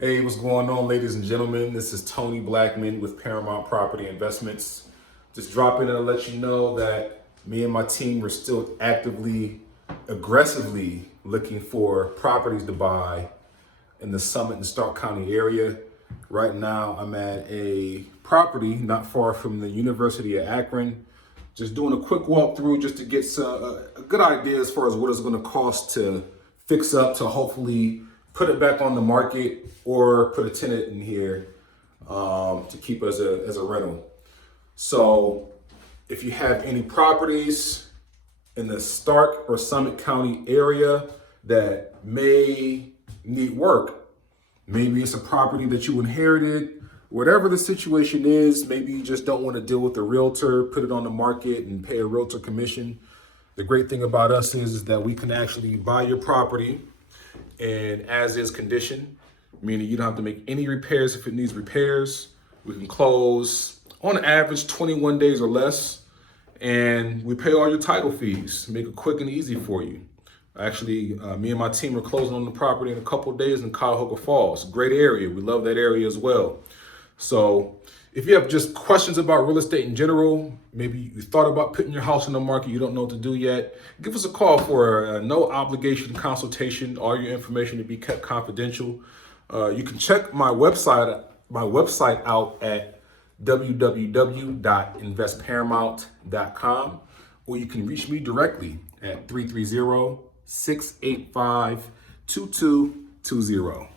Hey, what's going on, ladies and gentlemen? This is Tony Blackmon with Paramount Property Investments. Just dropping in to let you know that me and my team are still aggressively looking for properties to buy in the Summit and Stark County area. Right now, I'm at a property not far from the University of Akron. Just doing a quick walkthrough just to get a good idea as far as what it's going to cost to fix up to hopefully put it back on the market or put a tenant in here to keep as a rental. So if you have any properties in the Stark or Summit County area that may need work, maybe it's a property that you inherited, whatever the situation is, maybe you just don't want to deal with a realtor, put it on the market and pay a realtor commission. The great thing about us is that we can actually buy your property in as is condition, meaning you don't have to make any repairs if it needs repairs. We can close on average 21 days or less, and we pay all your title fees, make it quick and easy for you. Actually, me and my team are closing on the property in a couple of days in Cuyahoga Falls. Great area. We love that area as well. So if you have just questions about real estate in general, maybe you thought about putting your house on the market, you don't know what to do yet, give us a call for a no obligation consultation. All your information to be kept confidential. You can check my website out at www.investparamount.com, or you can reach me directly at 330-685-2220.